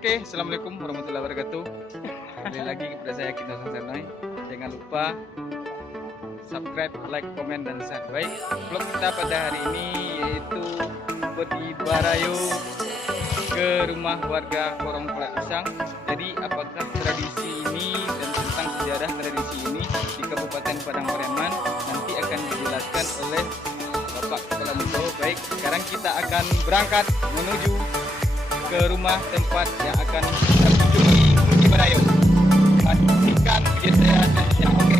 Oke, assalamualaikum warahmatullahi wabarakatuh. Kembali lagi kepada saya Kinto Sansanoi. Jangan lupa subscribe, like, komen, dan share. Baik, vlog kita pada hari ini yaitu pergi barayo ke rumah warga Korong Pelak Pisang. Jadi apakah tradisi ini dan tentang sejarah tradisi ini di Kabupaten Padang Pariaman nanti akan dijelaskan oleh Bapak Kepala Muto. Baik, sekarang kita akan berangkat menuju ke rumah tempat yang akan kita kunjungi di Barayo. Pastikan video saya yang oke.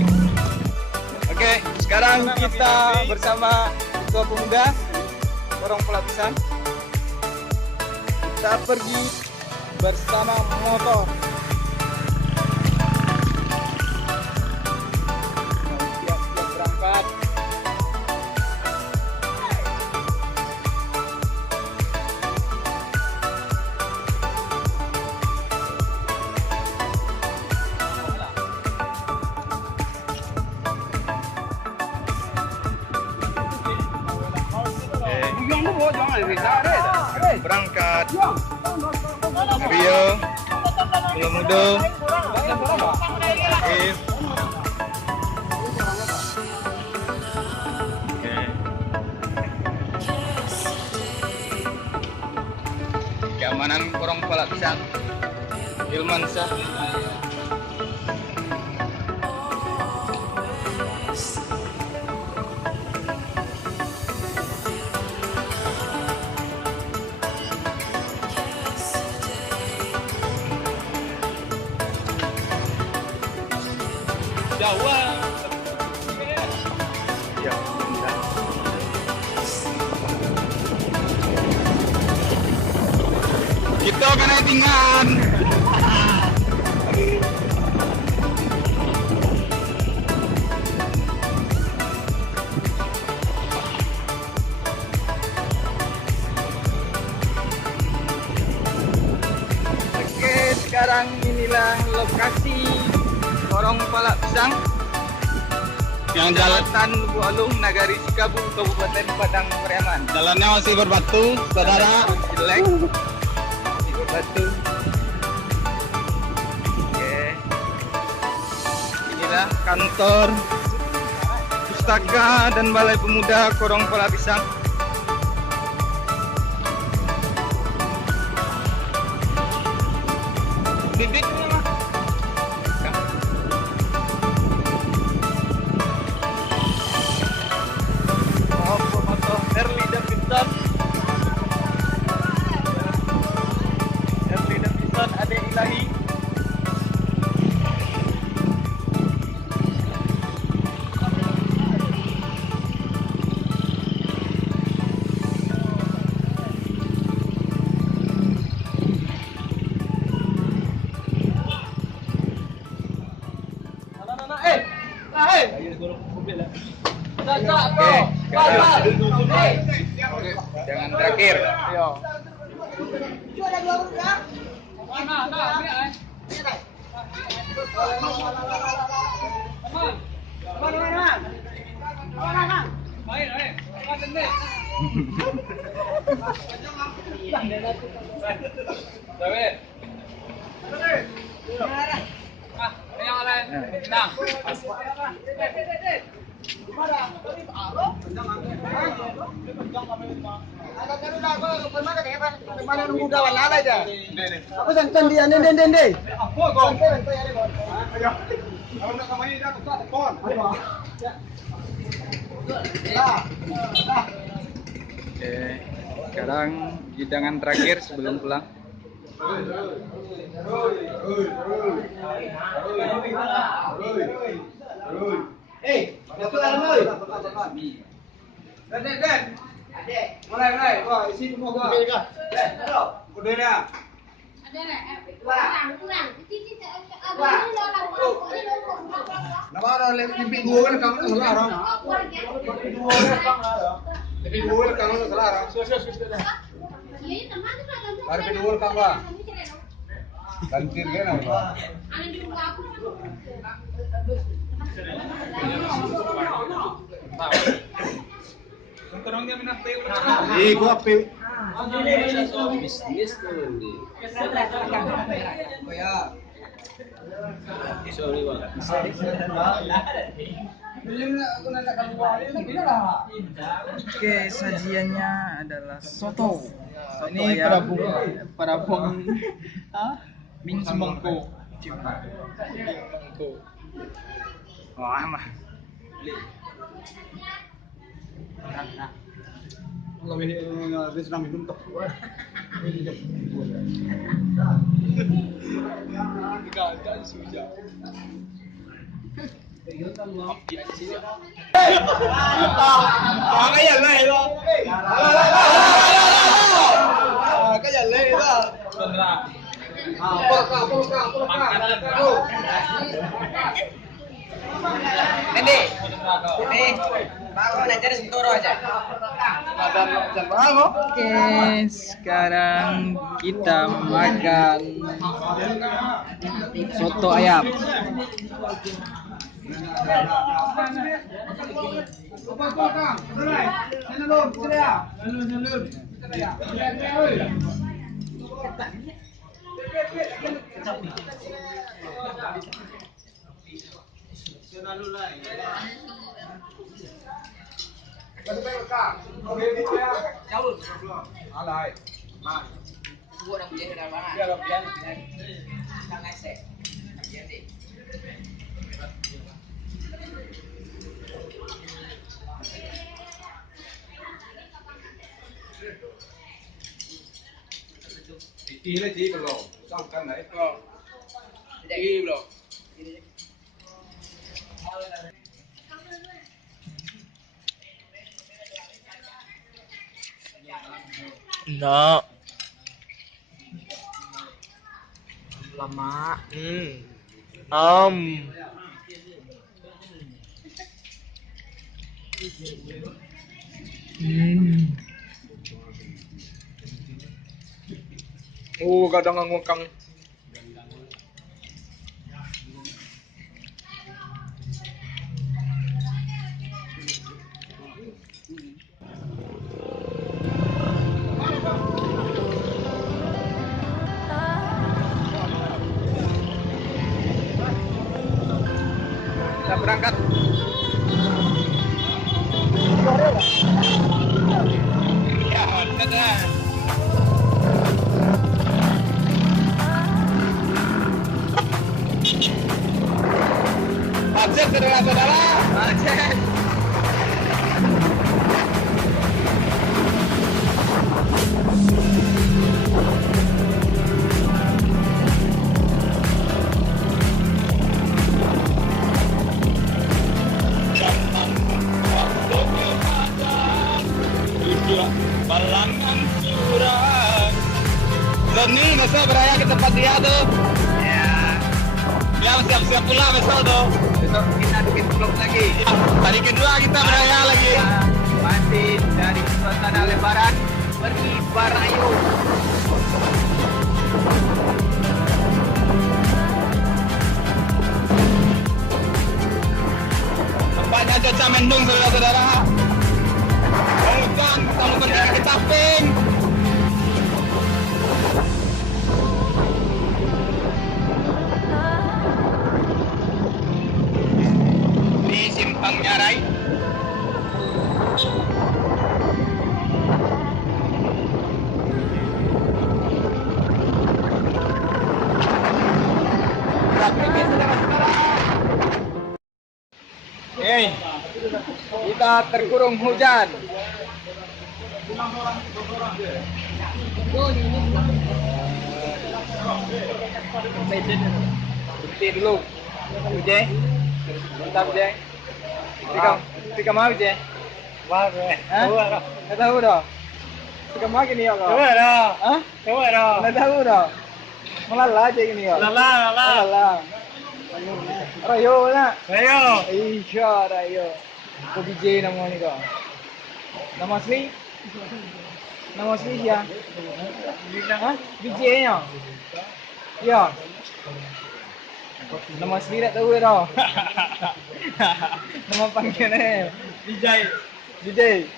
Oke, sekarang kita bersama Ketua Pemuda Korong Pelak Pisang. Kita pergi bersama motor. Siap-siap berangkat. Berangkat Rio Mudo keamanan Korong Pelak Pisang Ilmansyah. Jawa. Ya, kita kena tinggal. Oke, sekarang inilah lokasi Korong Pelak Pisang yang Jalatan Lubu Alung, Nagari Sikabu, Kabupaten Padang Pariaman. Jalannya masih berbatu, saudara. Jelek, masih berbatu. Oke, inilah kantor Pustaka dan Balai Pemuda Korong Pelak Pisang. Bibit. Ade Ilahi. Jangan terakhir. Apa santan dia den. Oke, sekarang hidangan terakhir sebelum pulang. Den. Mulai. Wah, isi semua gua. Udah dah. Nama orang lebih dua kan kamu salah orang. Lebih dua kan kamu salah orang. Lebih dua kamu. Gantir kan apa? Ih, gua Bisnis tuh ini. Oh ya. Sorry bang. Oke, sajiannya adalah soto. Ini parabung Min semangko. Wah, mah. Kalau ini senang minum tuh. Gak sudah. Cái giờ này luôn. Cái giờ này đó. Nanti, nih, Pak belajar Sentoro aja. Oke, sekarang kita makan soto ayam. Gua udah punya kenal banget. Kang Ese. Jadi. Đi lấy gì belum? Xong kan đấy. Jadi belum. No. Lama. Um. Kadang ngangkang. Kita berangkat. Ya, dadah. Macet saudara-saudara. Macet. Balangan surat. Doni, besok beraya ke tempat dia tuh. Ya, Ya siap-siap pula besok tuh. besok kita bikin vlog lagi. Hari kedua kita beraya lagi. Masih dari suasana Lebaran pergi Barayu. Tempatnya Caca Mendung saudara-saudara. Hujan, kamu pergi ke Taping. Di Simpang Nyarai. Hey, kita terkurung hujan. Berhenti dulu. Ujeng. Mantap, Ujeng. Tika mau, Ujeng? Hah? Nggak tahu dah. Tika mau gini ya, kau? Hah? Nggak tahu dah. Melala aja gini ya. Lala. Rayo na. Iya, Rayo. Kau BJ nama ni kau. Nama asli? Nama asli siapa? Hah? BJ nya? Ya. Nama asli tak tahu dah. Nama panggilan Vijay.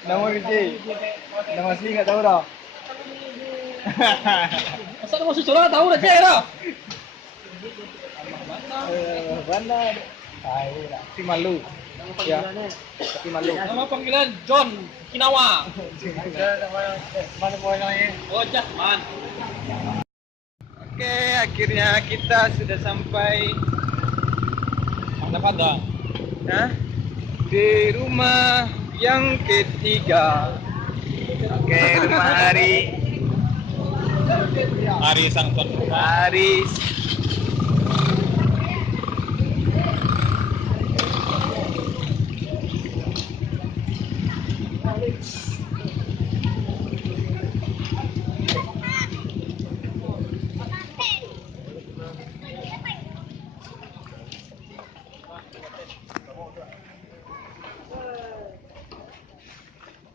Nama Vijay. Nama asli tak tahu dah. Masa mau susul tahu udah cek dah. Bandar. Si malu. Ya. Si malu. Nama panggilan John Kinawa. Mana namanya? Oh, Jahman. Oke, akhirnya kita sudah sampai Ada pada. nah, di rumah yang ketiga. Oke, rumah Hari Sang Tuan. Aris.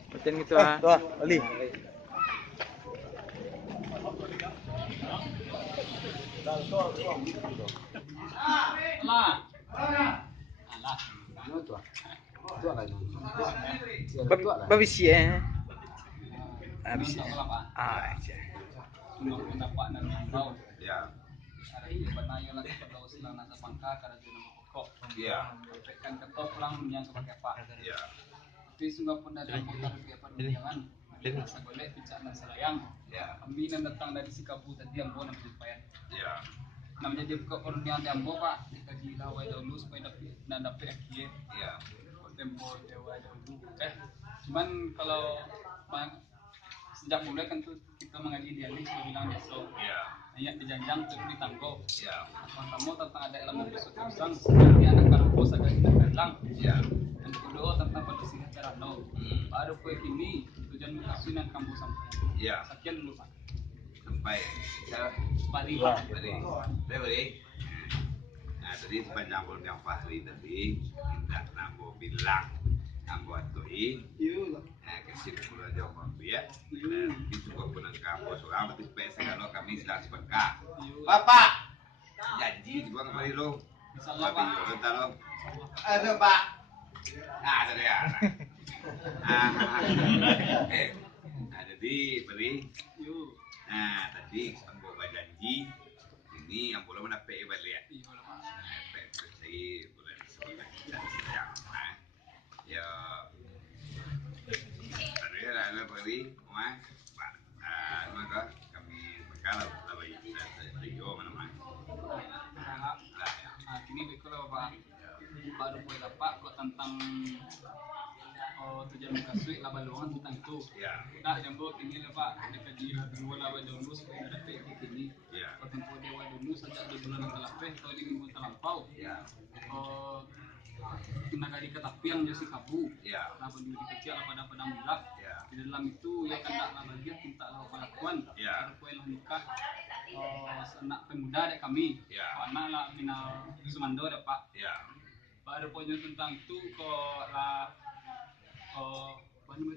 Macam gitu ah. Tuh, Ali. Lah. Babi sih eh. Habis. Ah, Pendapat dan tahu. Ya. Hari ini benayo lagi pada usilang nasa pangka karena dia nama pokok. Ya. Kan ketok lang yang sebagai pak. Ya. Tapi sungguh pun ada putar ke perbincangan. Masa golek bicara selayang. Ya. Kami yang datang dari Sikapu tadi yang bawa namanya Payan. Ya. Namanya dia buka perundingan yang bawa pak. Dikaji lawai dahulu supaya dapat akhir. Ya. Tempo dewa dahulu. Cuman kalau sejak mulai kan tuh kita mengaji dialog bilang besok. Ya. Hanya dijanjang terus ditangkap. Ya. Kamu tentang ada elemen besok usang seperti anak karpos agak kita bilang. Ya. Yang kedua tentang kondisi acara no. Baru kue ini tujuan mengkasinan kamu sampai. Ya. Sekian dulu pak. Sampai. Ya. Pari. Beri. Nah, tadi sepanjang bulan yang Fahri tadi tidak nambo bilang nambo atui. Nah, kasih pulau Jawa Biak. Itu kok pun kampus orang berarti pesa kalau kami sedang sepakat. Bapak. Janji juga kembali lo. Insyaallah Tapi pak. yo tahu. Ada Pak. Nah, ada ya. Nah, jadi beri. Yuk. Nah, tadi ambo janji ini yang boleh mana PE balik. Iya lah pak. Saya boleh sebulan dan sedang. Ya. Tadi ada beri, Mas. Pak. Maka kami bekal lebih video mana-mana. Nah, ini betul pak. Baru boleh dapat kok tentang tujuan kasih laba luangan tentang itu. Ya. Nah, jambo ini lah pak. Dekat di dua laba dulu supaya ada PE ini. Ya. Kau tempo dewa dulu sejak di bulan Talape atau di minggu terlampau. Ya. Tenaga di ketapian dia si kabu. Ya. Nah, pendiri kecil pada padang bilah. Ya. Di dalam itu ya kan tak lama dia minta lalu pelakuan. Ya. Baru kue lah nikah. Anak pemuda dek kami. Ya. Anak lah minal Sumando dek pak. Ya. Baru punya tentang itu kok lah. Mana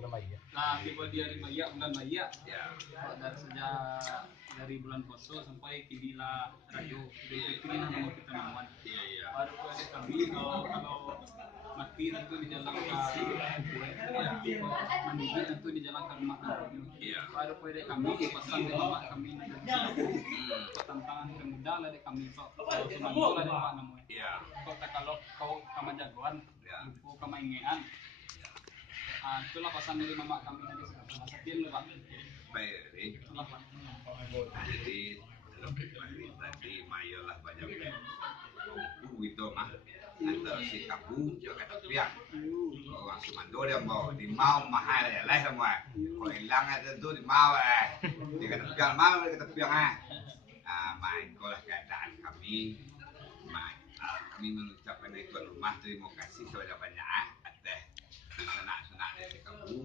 namanya? Lah, tiba di hari Maya, bulan Maya. Ya. Dari sejak dari bulan Poso sampai kini lah Rayo. Jadi ini nama kita namawan. Iya, iya. Baru ada kami kalau mati tentu di jalan mandi tentu di jalan ke rumah kami. Iya. Baru ada kami pasang di rumah kami tantangan pemuda lah di kami kok semua lah di pak namanya. Iya. Kok tak kalau kau kama jagoan, lupa kama ingean. Itulah pasan dari mama kami nanti sekian lah pak. Baik, Itulah pak. jadi tadi mayolah banyak gitu mah antara si kabu juga kata piang orang Sumando dia mau di mau mahal ya lah semua kalau hilang ada tu di mau dia kata piang mau dia kata piang main kolah keadaan kami main kami mengucapkan dari tuan rumah terima kasih sebanyak-banyak atas senak-senak dari kabu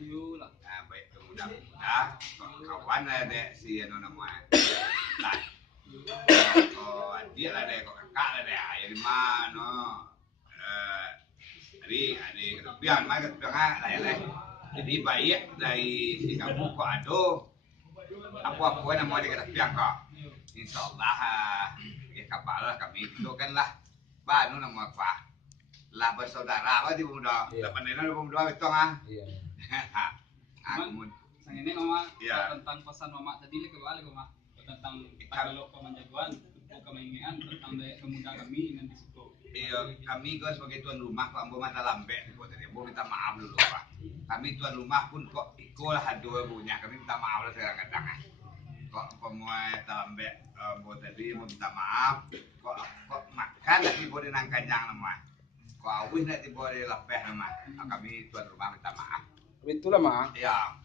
Yulah. baik pemuda-pemuda kawan ada si anu namanya dia lah deh kok kakak lah deh ayah di mana jadi ketepian mah ketepian lah ya jadi baik dari si kamu kok ada apa namanya di ketepian kok insyaallah ya kabar kami itu kan lah banu nama apa lah bersaudara apa di pemuda depan ini ada pemuda itu iya aku Sang ini mama Ya. tentang pesan mama tadi ke balik mama tentang kalau kemanjaguan, kemenginginan tentang daya pemuda kami dengan di situ. Iya, kami kok sebagai tuan rumah kok ambo mata lambek kok tadi. Ambo minta maaf dulu Pak. Kami tuan rumah pun kok ikolah dua punya. Kami minta maaf lah sekarang kadang. Kok pemua lambek ambo tadi mau minta maaf. Kok makan tapi boleh nang kanyang nama. Kok awih nanti boleh lepeh nama. Kami tuan rumah minta maaf. Itulah mah. Ya,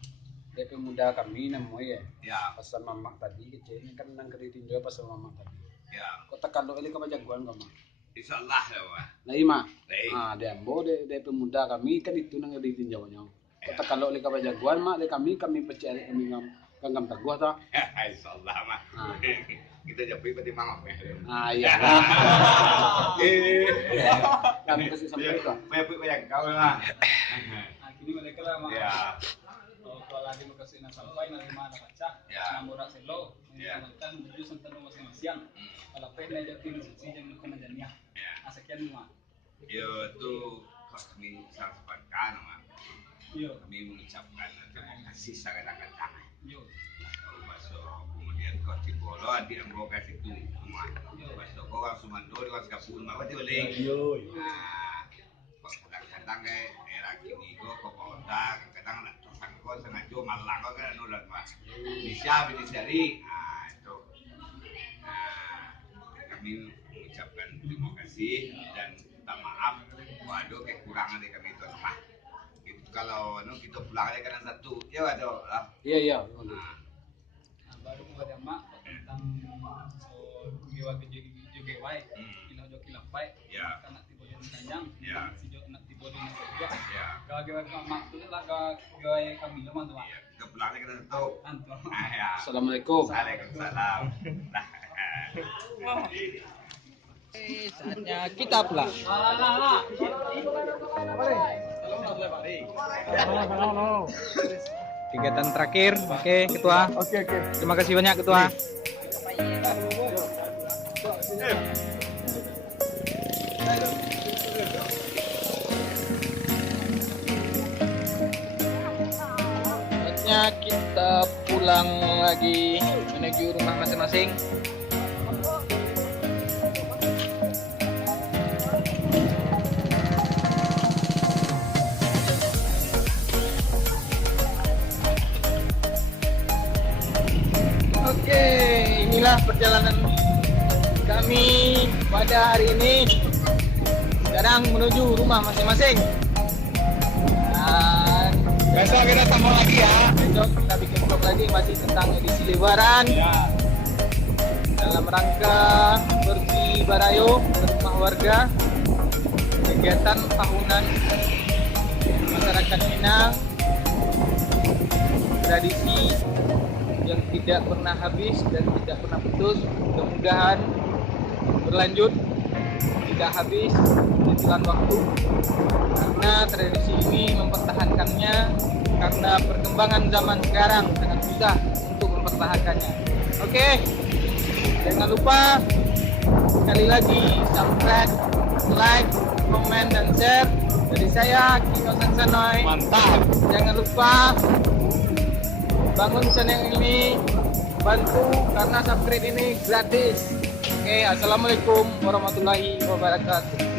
Dia pemuda kami namanya ya, pesan mamak tadi kecil kan nang keriting juga pesan mamak tadi. ya. Kau tekan lo ini kebajaguan kau mah. Insyaallah ya Pak. Nah ima. Baik. Ah dia ambo dia pemuda kami kan itu nang keriting jawanya. Kau tekan lo ini kebajaguan mak dia kami percaya kami ngam teguh ta. Insyaallah mah. Kita jadi pati mangap ya. Ah iya. Kami kasih sampai itu. Yang kau lah. Nah, kini mereka lah mama. Ya. Kalau lagi mau kasih sampai nanti mana kaca, Ya. namun selo, Ya. menjalankan tujuh sentuh masing-masing. Kalau pengen jadi sisi yang kena jadinya. Ya. Sekian mah. Ya itu kami sangat sepakat nama. Yo, Kami mengucapkan terima kasih seakan-akan. yo. Masuk kemudian kau cibolo di ambo kasih itu semua. Masuk kau orang Sumando di orang Kapun mah berarti boleh. Nah, kok kadang-kadang era kini kau otak kadang nak tersang kau sengaja malang kau kan nulat mas. Bisa dari. Nah itu. Nah kami mengucapkan terima kasih dan minta maaf. Waduh kekurangan dari kami itu mah. Kalau kita pulang aja karena satu, ya waduh lah. Iya iya. Nah, Baru kepada mak tentang kugiwa juga baik. Ila joki lapai. Ya. Karena tiba yang panjang. Ya. Si jo nak tiba di juga. ya, Gawe mak tu lah gawe kami lemah tu mak. ya. Kita pulang aja karena satu. Anto. Ah, ya. Assalamualaikum. Waalaikumsalam. Saatnya kita pulang. Kegiatan terakhir, oke ketua. Oke. Terima kasih banyak ketua. Saatnya kita pulang lagi menuju rumah masing-masing. Oke, inilah perjalanan kami pada hari ini. Sekarang menuju rumah masing-masing. Dan Besok kita ketemu lagi ya. besok kita bikin vlog lagi masih tentang edisi Lebaran. Dalam rangka pergi Barayo ke rumah warga. Kegiatan tahunan masyarakat Minang. Tradisi yang tidak pernah habis dan tidak pernah putus, mudah-mudahan berlanjut, tidak habis di jalan waktu, karena tradisi ini mempertahankannya karena perkembangan zaman sekarang sangat susah untuk mempertahankannya. Oke, jangan lupa sekali lagi subscribe, like, komen dan share. Dari saya Kino Sansanoy. Mantap. Jangan lupa bangun channel ini, bantu karena subscribe ini gratis. Oke, assalamualaikum warahmatullahi wabarakatuh.